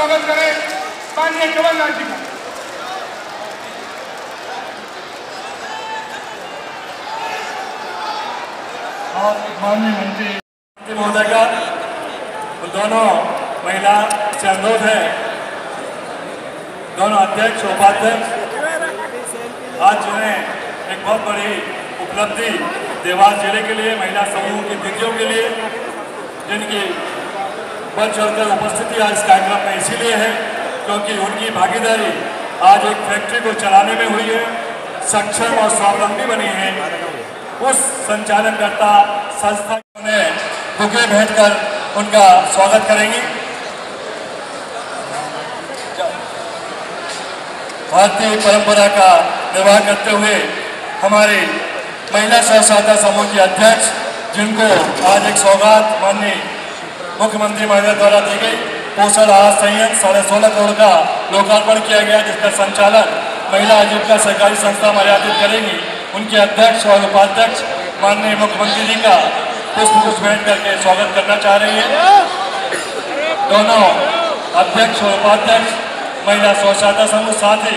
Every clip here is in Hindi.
स्वागत करें माननीय कमलनाथ जी का। और माननीय मंत्री महोदय का दोनों महिला से अनुरोध है, दोनों अध्यक्ष उपाध्यक्ष आज जो है एक बहुत बड़ी उपलब्धि देवास जिले के लिए महिला समूह की दीदियों के लिए, जिनकी बढ़ चढ़कर उपस्थिति आज इस कार्यक्रम में इसीलिए है क्योंकि उनकी भागीदारी आज एक फैक्ट्री को चलाने में हुई है, सक्षम और स्वावलंबी बनी है। उस संचालनकर्ता संस्था ने बुके भेंट कर उनका स्वागत करेंगी। भारतीय परंपरा का निर्वाह करते हुए हमारी महिला स्व सहायता समूह की अध्यक्ष, जिनको आज एक सौगात माननीय मुख्यमंत्री महोदय द्वारा दी गई, पोषण आहार संयंत्र 16.5 करोड़ का लोकार्पण किया गया, जिसका संचालन महिला आजीविका सहकारी संस्था मर्यादित करेंगी। उनके अध्यक्ष और उपाध्यक्ष माननीय मुख्यमंत्री जी का पुष्प भेंट करके स्वागत करना चाह रही है। दोनों अध्यक्ष और उपाध्यक्ष महिला स्व सहायता समूह, साथ ही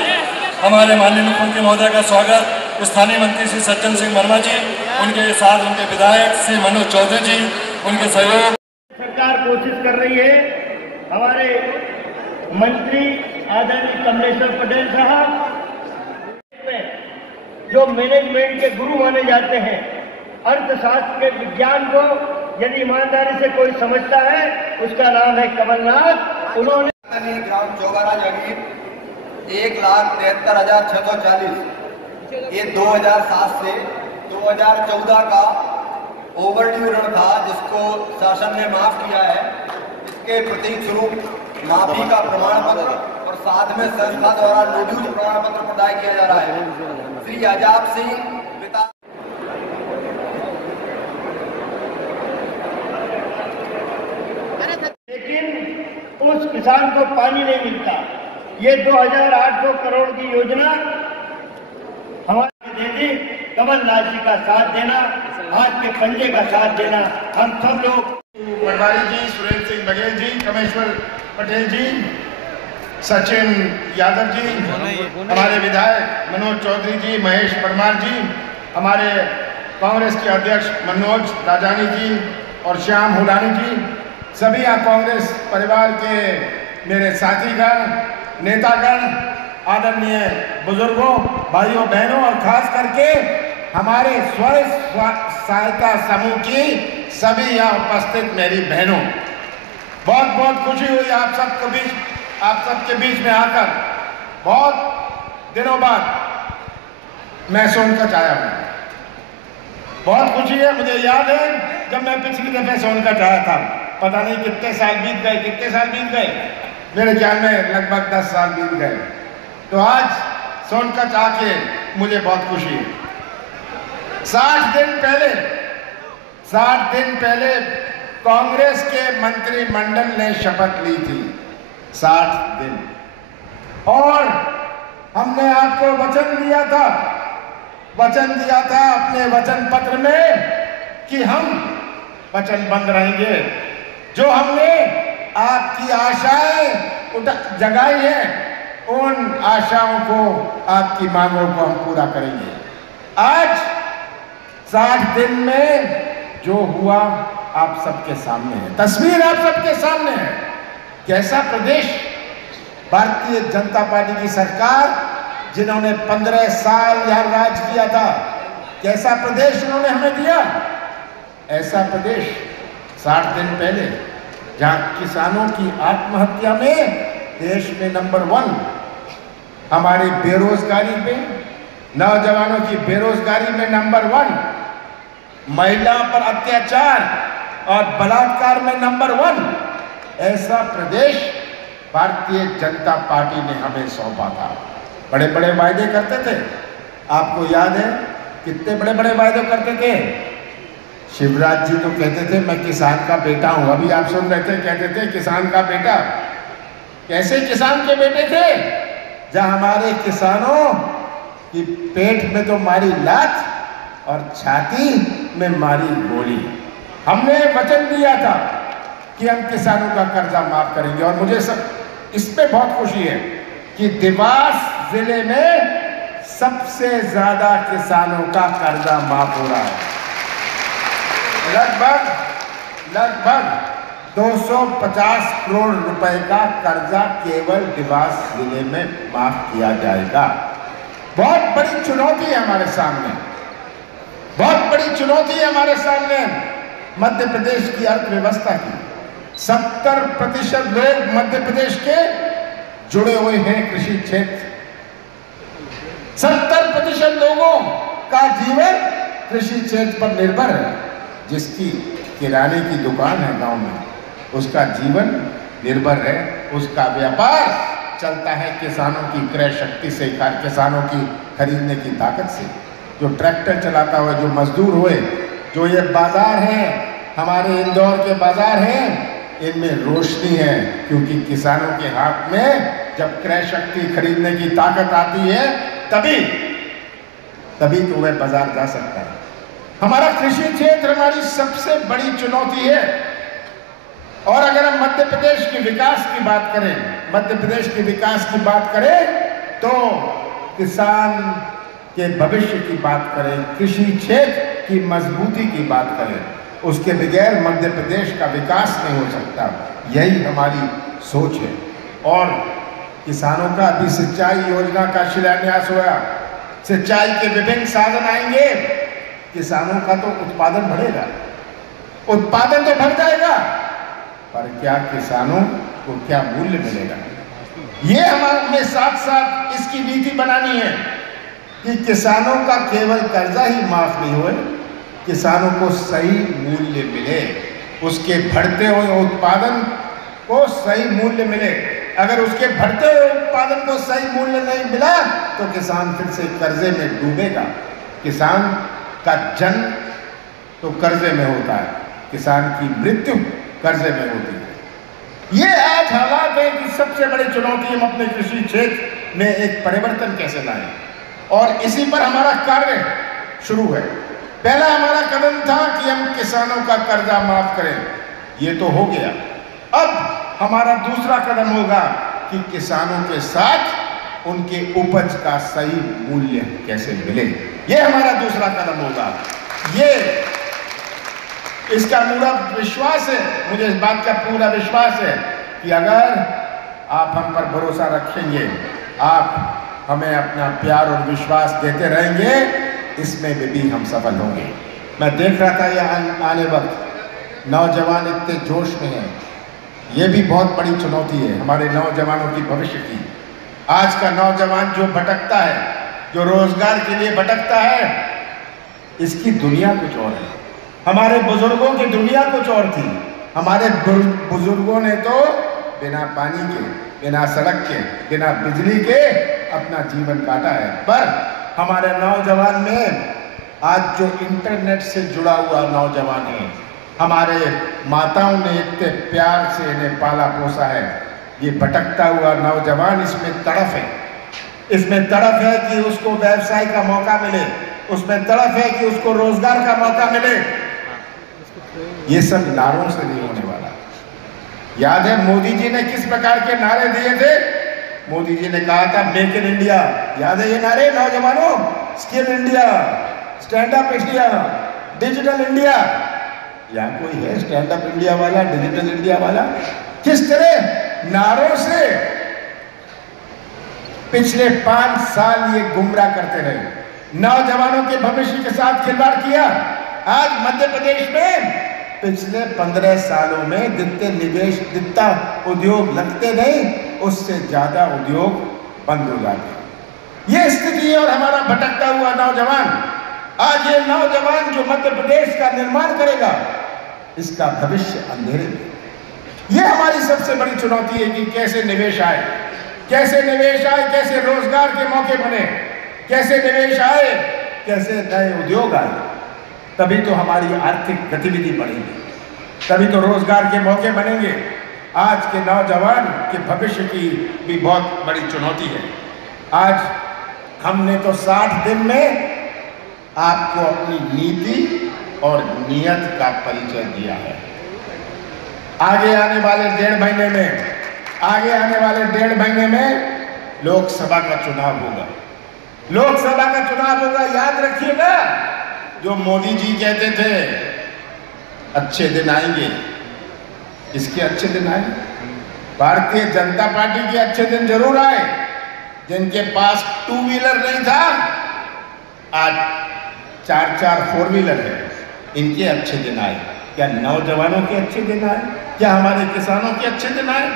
हमारे माननीय मुख्यमंत्री महोदय का स्वागत स्थानीय मंत्री श्री सज्जन सिंह वर्मा जी, उनके साथ उनके विधायक श्री मनोज चौधरी जी, उनके सहयोग। सरकार कोशिश कर रही है, हमारे मंत्री आदरणीय कमलेश्वर पटेल साहब जो मैनेजमेंट के गुरु माने जाते हैं, अर्थशास्त्र के विज्ञान को यदि ईमानदारी से कोई समझता है उसका नाम है कमलनाथ। उन्होंने ग्राम चौगारा जमीन 1,73,640 ये 2007 से 2014 का ओवरड्यू ऋण था, जिसको शासन ने माफ किया है। इसके प्रतीक स्वरूप माफी का प्रमाण पत्र और साथ में संस्था द्वारा नोटिस प्रमाण पत्र प्रदान किया जा रहा है। श्री आजाद सिंह पिता लेकिन उस किसान को पानी नहीं मिलता। ये 2,800 करोड़ की योजना हमारे दीदी कमलनाथ जी का साथ देना, हाथ के पंजे का साथ देना, हम सब लोग पटवारी जी, सुरेंद्र सिंह बघेल जी, कमेश्वर पटेल जी, सचिन यादव जी, हमारे विधायक मनोज चौधरी जी, महेश परमार जी, हमारे कांग्रेस के अध्यक्ष मनोज राजानी जी और श्याम हुलानी जी, सभी कांग्रेस परिवार के मेरे साथीगण, नेतागण, आदरणीय बुजुर्गों, भाइयों बहनों और खास करके हमारे स्व सहायता समूह की सभी यहाँ उपस्थित मेरी बहनों, बहुत बहुत खुशी हुई आप सबके बीच में आकर। बहुत दिनों बाद मैं सोनकच्छ आया हूँ, बहुत खुशी है। मुझे याद है जब मैं पिछली दफे सोनकच्छ आया था, पता नहीं कितने साल बीत गए, मेरे ख्याल में लगभग 10 साल बीत गए। तो आज सोनकच्छ आके मुझे बहुत खुशी है। 60 दिन पहले कांग्रेस के मंत्रिमंडल ने शपथ ली थी, 60 दिन, और हमने आपको वचन दिया था अपने वचन पत्र में कि हम वचनबद्ध रहेंगे। जो हमने आपकी आशाएं जगाई हैं, उन आशाओं को, आपकी मांगों को हम पूरा करेंगे। आज 60 दिन में जो हुआ आप सबके सामने है, तस्वीर आप सबके सामने है। कैसा प्रदेश भारतीय जनता पार्टी की सरकार, जिन्होंने 15 साल यहां राज किया था, कैसा प्रदेश उन्होंने हमें दिया। ऐसा प्रदेश 60 दिन पहले, जहां किसानों की आत्महत्या में देश में नंबर 1, हमारी बेरोजगारी में, नौजवानों की बेरोजगारी में नंबर 1, महिला पर अत्याचार और बलात्कार में नंबर 1, ऐसा प्रदेश भारतीय जनता पार्टी ने हमें सौंपा था। बड़े बड़े वायदे करते थे, आपको याद है कितने बड़े बड़े वायदे करते थे। शिवराज जी तो कहते थे मैं किसान का बेटा हूं, अभी आप सुन रहे थे, कहते थे किसान का बेटा। कैसे किसान के बेटे थे, जहां हमारे किसानों की पेट में तो मारी लात और छाती में मारी गोली। हमने वचन दिया था कि हम किसानों का कर्जा माफ करेंगे, और मुझे इसमें बहुत खुशी है कि देवास जिले में सबसे ज्यादा किसानों का कर्जा माफ हो रहा है। लगभग 250 करोड़ रुपए का कर्जा केवल देवास जिले में माफ किया जाएगा। बहुत बड़ी चुनौती है हमारे सामने, बहुत बड़ी चुनौती है हमारे सामने मध्य प्रदेश की अर्थव्यवस्था की। 70% लोग मध्य प्रदेश के जुड़े हुए हैं कृषि क्षेत्र। 70% लोगों का जीवन कृषि क्षेत्र पर निर्भर है। जिसकी किराने की दुकान है गांव में, उसका जीवन निर्भर है, उसका व्यापार चलता है किसानों की क्रय शक्ति से, किसानों की खरीदने की ताकत से। जो ट्रैक्टर चलाता हुआ, जो मजदूर हुए, जो ये बाजार हैं, हमारे इंदौर के बाजार हैं, इनमें रोशनी है, क्योंकि किसानों के हाथ में जब क्रय शक्ति खरीदने की ताकत आती है तभी तो वह बाजार जा सकता है। हमारा कृषि क्षेत्र हमारी सबसे बड़ी चुनौती है। और अगर हम मध्य प्रदेश के विकास की बात करें, मध्य प्रदेश के विकास की बात करें तो किसान के भविष्य की बात करें, कृषि क्षेत्र की मजबूती की बात करें, उसके बगैर मध्य प्रदेश का विकास नहीं हो सकता। यही हमारी सोच है। और किसानों का भी सिंचाई योजना का शिलान्यास हुआ। सिंचाई के विभिन्न साधन आएंगे, किसानों का तो उत्पादन बढ़ेगा, उत्पादन तो बढ़ जाएगा, पर क्या किसानों को क्या मूल्य मिलेगा? ये हमें साथ साथ इसकी नीति बनानी है कि किसानों का केवल कर्जा ही माफ नहीं होए, किसानों को सही मूल्य मिले, उसके बढ़ते हुए उत्पादन को सही मूल्य मिले। अगर उसके बढ़ते हुए उत्पादन को सही मूल्य नहीं मिला तो किसान फिर से कर्जे में डूबेगा। किसान का जन्म तो कर्जे में होता है, किसान की मृत्यु कर्जे में होती है। ये आज हालात है कि सबसे बड़ी चुनौती हम अपने कृषि क्षेत्र में एक परिवर्तन कैसे लाएं, और इसी पर हमारा कार्य शुरू है। पहला हमारा कदम था कि हम किसानों का कर्जा माफ करें, ये तो हो गया। अब हमारा दूसरा कदम होगा कि किसानों के साथ उनके उपज का सही मूल्य कैसे मिले, ये हमारा दूसरा कदम होगा। ये इसका पूरा विश्वास है, मुझे इस बात का पूरा विश्वास है कि अगर आप हम पर भरोसा रखेंगे, आप हमें अपना प्यार और विश्वास देते रहेंगे, इसमें भी हम सफल होंगे। मैं देख रहा था ये आने वक्त नौजवान इतने जोश में हैं, ये भी बहुत बड़ी चुनौती है हमारे नौजवानों की भविष्य की। आज का नौजवान जो भटकता है, जो रोजगार के लिए भटकता है, इसकी दुनिया कुछ और है। हमारे बुजुर्गों की दुनिया कुछ और थी। हमारे बुजुर्गों ने तो बिना पानी के, बिना सड़क के, बिना बिजली के अपना जीवन काटा है। पर हमारे नौजवान में आज जो इंटरनेट से जुड़ा हुआ नौजवान है, हमारे माताओं ने इतने प्यार से इन्हें पाला पोसा है, ये भटकता हुआ नौजवान इसमें तड़फ है। इसमें तड़फ है कि उसको व्यवसाय का मौका मिले, उसमें तड़फ है कि उसको रोजगार का मौका मिले। ये सब नारों से नहीं होने वाला। याद है मोदी जी ने किस प्रकार के नारे दिए थे? मोदी जी ने कहा था मेक इन इंडिया। याद है ये नारे नौजवानों? Skill India, stand up India, digital India. यहाँ कोई है स्टैंड अप इंडिया वाला, डिजिटल इंडिया वाला? किस तरह नारों से पिछले 5 साल ये गुमराह करते रहे, नौजवानों के भविष्य के साथ खिलवाड़ किया। आज मध्य प्रदेश में पिछले 15 सालों में जितने निवेश, जितना उद्योग लगते नहीं, उससे ज्यादा उद्योग बंद हो जाते। ये स्थिति है। और हमारा भटकता हुआ नौजवान, आज ये नौजवान जो मध्य प्रदेश का निर्माण करेगा, इसका भविष्य अंधेरे में। ये हमारी सबसे बड़ी चुनौती है कि कैसे निवेश आए, कैसे निवेश आए, कैसे रोजगार के मौके बने, कैसे निवेश आए, कैसे नए उद्योग आए। तभी तो हमारी आर्थिक गतिविधि बढ़ेगी, तभी तो रोजगार के मौके बनेंगे। आज के नौजवान के भविष्य की भी बहुत बड़ी चुनौती है। आज हमने तो 60 दिन में आपको अपनी नीति और नियत का परिचय दिया है। आगे आने वाले 1.5 महीने में आगे आने वाले 1.5 महीने में लोकसभा का चुनाव होगा। लोकसभा का चुनाव होगा, याद रखिएगा। जो मोदी जी कहते थे अच्छे दिन आएंगे, इसके अच्छे दिन आए। भारतीय जनता पार्टी के अच्छे दिन जरूर आए। जिनके पास 2 व्हीलर नहीं था, आज 4-4 4 व्हीलर है, इनके अच्छे दिन आए। क्या नौजवानों के अच्छे दिन आए? क्या हमारे किसानों के अच्छे दिन आए?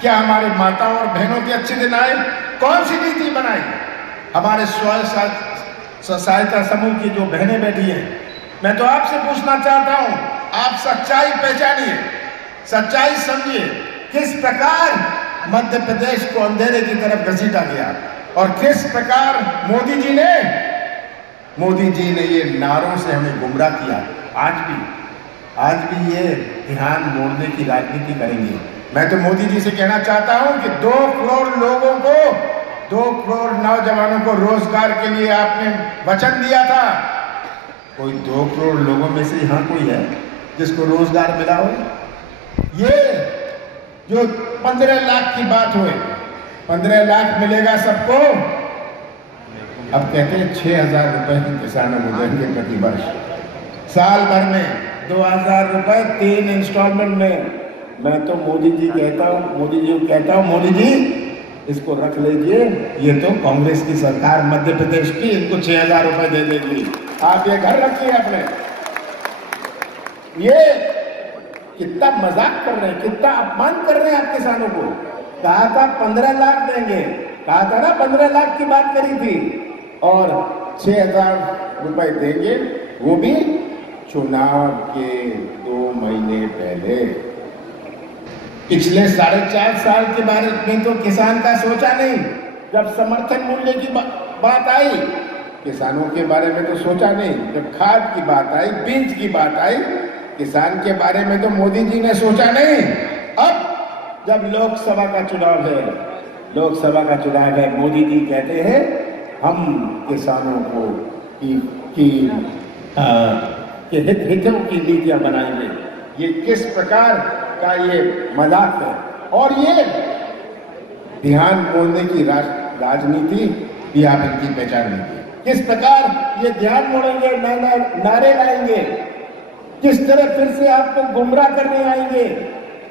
क्या हमारे माताओं और बहनों के अच्छे दिन आए? कौन सी नीति बनाई? हमारे स्व सहायता समूह की जो बहनें बैठी हैं, मैं तो आपसे पूछना चाहता हूं, आप सच्चाई पहचानिए, सच्चाई समझिए। किस प्रकार मध्य प्रदेश को अंधेरे की तरफ घसीटा गया और किस प्रकार मोदी जी ने ये नारों से हमें गुमराह किया। आज भी ये ध्यान मोड़ने की राजनीति करेंगे। मैं तो मोदी जी से कहना चाहता हूं कि 2 करोड़ लोगों को, 2 करोड़ नौजवानों को रोजगार के लिए आपने वचन दिया था। कोई 2 करोड़ लोगों में से यहां कोई है जिसको रोजगार मिला हो? ये जो 15 लाख की बात हुई, 15 लाख मिलेगा सबको, अब कहते हैं 6,000 रुपए किसानों को देंगे प्रति वर्ष, साल भर में 2,000 रुपए 3 इंस्टॉलमेंट में। मैं तो मोदी जी को कहता हूं, मोदी जी इसको रख लीजिए, ये तो कांग्रेस की सरकार मध्य प्रदेश की, इनको 6,000 रुपए दे देगी। आप ये घर रखिए अपने। ये कितना मजाक कर रहे हैं, कितना अपमान कर रहे हैं आप किसानों को। कहा था 15 लाख देंगे, कहा था ना, 15 लाख की बात करी थी, और 6,000 रुपए देंगे, वो भी चुनाव के 2 महीने पहले। पिछले 4.5 साल के बारे में तो किसान का सोचा नहीं। जब समर्थन मूल्य की बात आई, किसानों के बारे में तो सोचा नहीं। जब खाद की बात आई, बीज की बात आई, किसान के बारे में तो मोदी जी ने सोचा नहीं। अब जब लोकसभा का चुनाव है, मोदी जी कहते हैं हम किसानों को के हितों की नीतियां बनाएंगे। ये किस प्रकार का ये मजाक है, और ये ध्यान मोड़ने की राजनीति भी आप इनकी पहचान लीजिए। किस प्रकार ये ध्यान मोड़ेंगे, नारे लाएंगे, किस तरह फिर से आपको गुमराह करने आएंगे।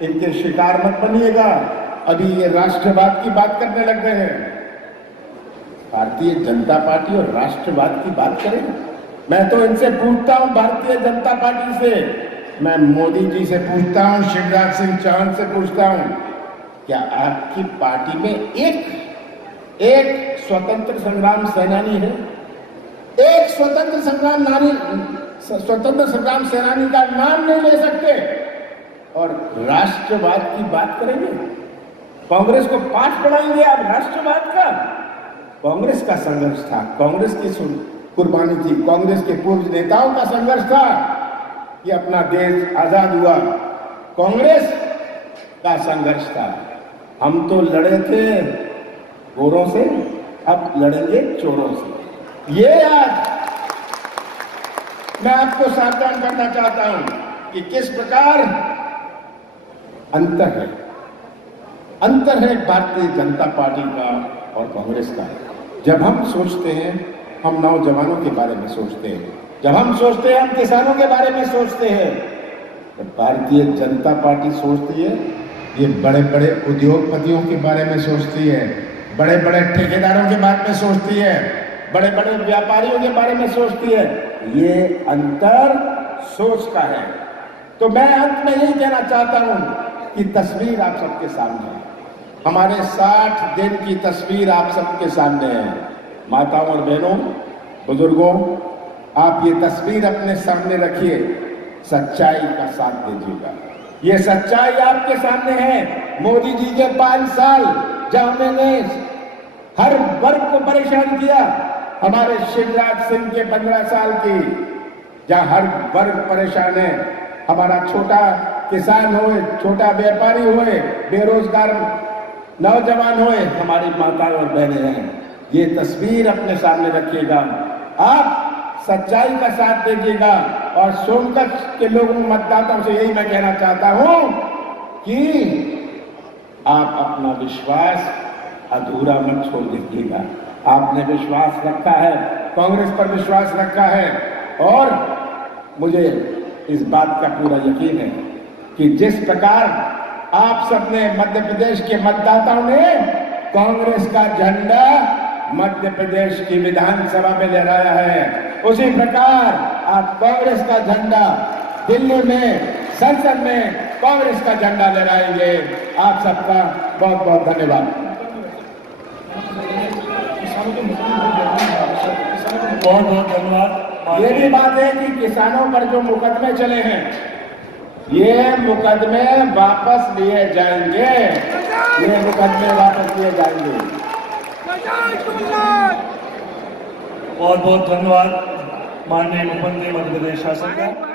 इनके शिकार मत बनिएगा। अभी ये राष्ट्रवाद की बात करने लग गए हैं। भारतीय जनता पार्टी और राष्ट्रवाद की बात करें। मैं तो इनसे पूछता हूं, भारतीय जनता पार्टी से, मैं मोदी जी से पूछता हूं, शिवराज सिंह चौहान से पूछता हूं, क्या आपकी पार्टी में एक स्वतंत्र संग्राम सेनानी है? एक स्वतंत्र संग्राम सेनानी का नाम नहीं ले सकते और राष्ट्रवाद की बात करेंगे? कांग्रेस को पाठ पढ़ाएंगे आप राष्ट्रवाद का? कांग्रेस का संघर्ष था, कांग्रेस की कुर्बानी थी, कांग्रेस के पूर्व नेताओं का संघर्ष था कि अपना देश आजाद हुआ। कांग्रेस का संघर्ष था। हम तो लड़े थे गोरों से, अब लड़ेंगे चोरों से। ये आज मैं आपको सावधान करना चाहता हूं कि किस प्रकार अंतर है भारतीय जनता पार्टी का और कांग्रेस का। जब हम सोचते हैं, हम नौजवानों के बारे में सोचते हैं, जब हम सोचते हैं, हम किसानों के बारे में सोचते हैं, तो भारतीय जनता पार्टी सोचती है ये बड़े बड़े उद्योगपतियों के बारे में सोचती है, बड़े बड़े ठेकेदारों के बारे में सोचती है, बड़े बड़े व्यापारियों के बारे में सोचती है। ये अंतर सोच का है। तो मैं अंत में यही कहना चाहता हूं कि तस्वीर आप सबके सामने है, हमारे 60 दिन की तस्वीर आप सबके सामने है। माताओं और बहनों, बुजुर्गों, आप ये तस्वीर अपने सामने रखिए, सच्चाई का साथ दीजिएगा। ये सच्चाई आपके सामने है। मोदी जी के 5 साल जहां उन्होंने हर वर्ग को परेशान किया, हमारे शिवराज सिंह के 15 साल की जहां हर वर्ग परेशान है, हमारा छोटा किसान होए, छोटा व्यापारी होए, बेरोजगार नौजवान होए, हमारी माताएं और बहनें हैं। ये तस्वीर अपने सामने रखिएगा, आप सच्चाई का साथ दीजिएगा। और सोनकच्छ के लोगों, मतदाताओं से यही मैं कहना चाहता हूं कि आप अपना विश्वास अधूरा मत छोड़ दीजिएगा। आपने विश्वास रखा है, कांग्रेस पर विश्वास रखा है, और मुझे इस बात का पूरा यकीन है कि जिस प्रकार आप सबने मध्य प्रदेश के मतदाताओं ने कांग्रेस का झंडा मध्य प्रदेश की विधानसभा में लहराया है, उसी प्रकार आप कांग्रेस का झंडा दिल्ली में संसद में कांग्रेस का झंडा लहराएंगे। आप सबका बहुत बहुत धन्यवाद। बहुत बहुत धन्यवाद। ये भी बात है कि किसानों पर जो मुकदमे चले हैं, ये मुकदमे वापस लिए जाएंगे, ये मुकदमे वापस लिए जाएंगे। बहुत बहुत धन्यवाद माननीय मुख्यमंत्री मध्य प्रदेश शासन का।